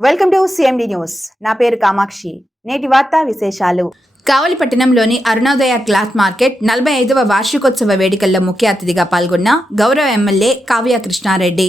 Welcome to CMD news నా పేరు కామాక్షి నేటి వార్తా విశేషాలు కావలిపట్టణంలోని అరుణోదయ క్లాత్ మార్కెట్ నలభై ఐదవ వార్షికోత్సవ వేడుకల్లో ముఖ్య అతిథిగా పాల్గొన్న గౌరవ ఎమ్మెల్యే కావ్య కృష్ణారెడ్డి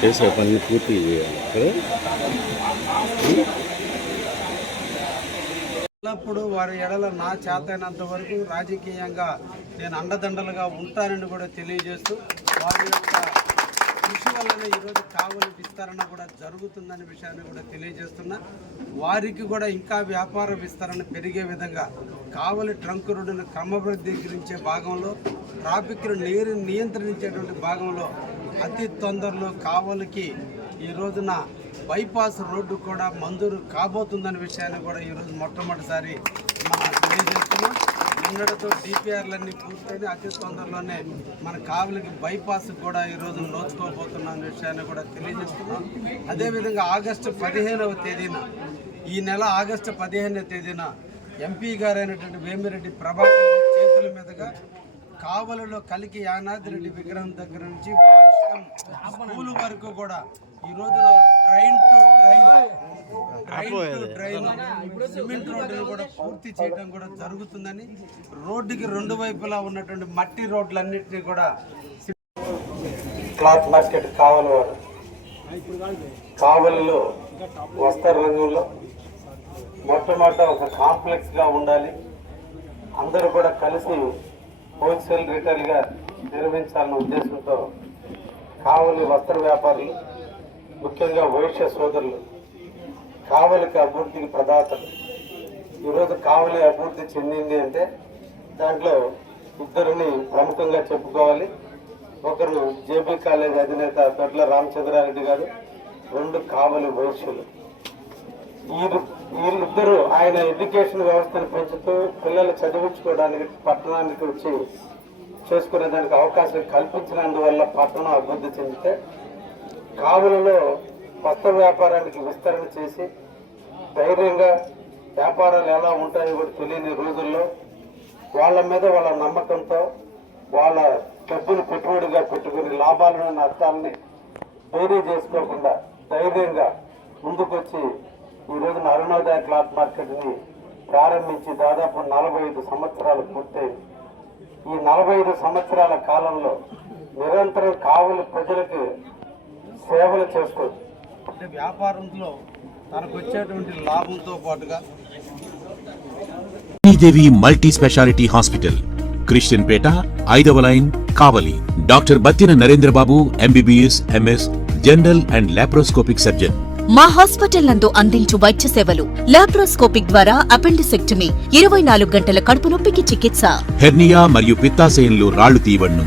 చేసే పని పూర్తి చేయాలి ఎల్లప్పుడూ వారి ఎడల నా చేతైనంత వరకు రాజకీయంగా నేను అండదండలుగా ఉంటానని కూడా తెలియజేస్తూ వారి యొక్క కృషి వల్లనే ఈరోజు కావులు విస్తరణ కూడా జరుగుతుందనే విషయాన్ని కూడా తెలియజేస్తున్నా. వారికి కూడా ఇంకా వ్యాపార విస్తరణ పెరిగే విధంగా కావలి ట్రంక్ రోడ్డును క్రమబద్ధీకరించే భాగంలో ట్రాఫిక్ను నీరు నియంత్రించేటువంటి భాగంలో అతి తొందరలో కావలికి ఈ రోజున బైపాస్ రోడ్డు కూడా మంజూరు కాబోతుందనే విషయాన్ని కూడా ఈరోజు మొట్టమొదటిసారి మనం తెలియజేస్తున్నాం. నిన్నటితో డిపిఆర్లన్నీ పూర్తయిన అతి తొందరలోనే మన కావులకి బైపాస్ కూడా ఈరోజు నోచుకోబోతున్న విషయాన్ని కూడా తెలియజేస్తున్నాం. అదేవిధంగా ఆగస్టు పదిహేనవ తేదీన ఈ నెల ఆగస్టు పదిహేనవ తేదీన ఎంపీ గారైనటువంటి వేమిరెడ్డి ప్రభాకర్ చేతుల మీదుగా కావలలో కలికి యానాది రెడ్డి విగ్రహం దగ్గర నుంచి స్కూలు వరకు కూడా ఈ రోజున train to train train to train cement రోడ్డును కూడా పూర్తి చేయడం కూడా జరుగుతుందని రోడ్డుకి రెండు వైపులా ఉన్నటువంటి మట్టి రోడ్లన్నింటినీ కూడా క్లాత్ మార్కెట్ కావాలి వారు. కావలిలో వస్త్ర రంగంలో మొట్టమొదట ఒక కాంప్లెక్స్గా ఉండాలి. అందరూ కూడా కలిసి హోల్సేల్ రిటైల్గా నిర్వహించాలన్న ఉద్దేశంతో కావలి వస్త్ర వ్యాపారులు ముఖ్యంగా వైశ్య సోదరులు కావలికి అభివృద్ధికి ప్రదాతలు. ఈరోజు కావలి అభివృద్ధి చెందింది అంటే దాంట్లో ఇద్దరిని ప్రముఖంగా చెప్పుకోవాలి. ఒకరు జేబీ కాలేజ్ అధినేత దొడ్ల రామచంద్రారెడ్డి గారు రెండు కావలి వైశ్యులు. వీరు వీళ్ళిద్దరూ ఆయన ఎడ్యుకేషన్ వ్యవస్థను పెంచుతూ పిల్లలు చదివించుకోవడానికి పట్టణానికి వచ్చి చేసుకునే దానికి అవకాశం కల్పించినందువల్ల పట్టణం అభివృద్ధి చెందితే కావులలో కొత్త వ్యాపారానికి విస్తరణ చేసి ధైర్యంగా వ్యాపారాలు ఎలా ఉంటాయో కూడా తెలియని రోజుల్లో వాళ్ళ మీద వాళ్ళ నమ్మకంతో వాళ్ళ డబ్బును పెట్టుబడిగా పెట్టుకుని లాభాలను నష్టాలని ధైర్యం చేసుకోకుండా ధైర్యంగా ముందుకొచ్చి ఈ రోజున అరుణోదయ క్లాత్ మార్కెట్ని ప్రారంభించి దాదాపు నలభై ఐదు సంవత్సరాలు పూర్తయింది ఈ నలభై ఐదు సంవత్సరాల కాలంలో నిరంతరం కావలి ప్రజలకు సేవలు చేసుకోవచ్చు అంటే వ్యాపారంలో తనకు వచ్చేటువంటి లాభంతో పాటుగా Devi multi speciality hospital Christian Peta ఐదవ line Kavali. Doctor Battina Narendrababu MBBS MS general and laparoscopic surgeon. మా హాస్పిటల్ నందు అందించు వైద్య సేవలు. లాప్రోస్కోపిక్ ద్వారా అపెండిసెక్టమీ ఇరవై నాలుగు గంటల కడుపు నొప్పికి చికిత్స. హెర్నియా మరియు పిత్తాశయంలో రాళ్ళు తీయబడును.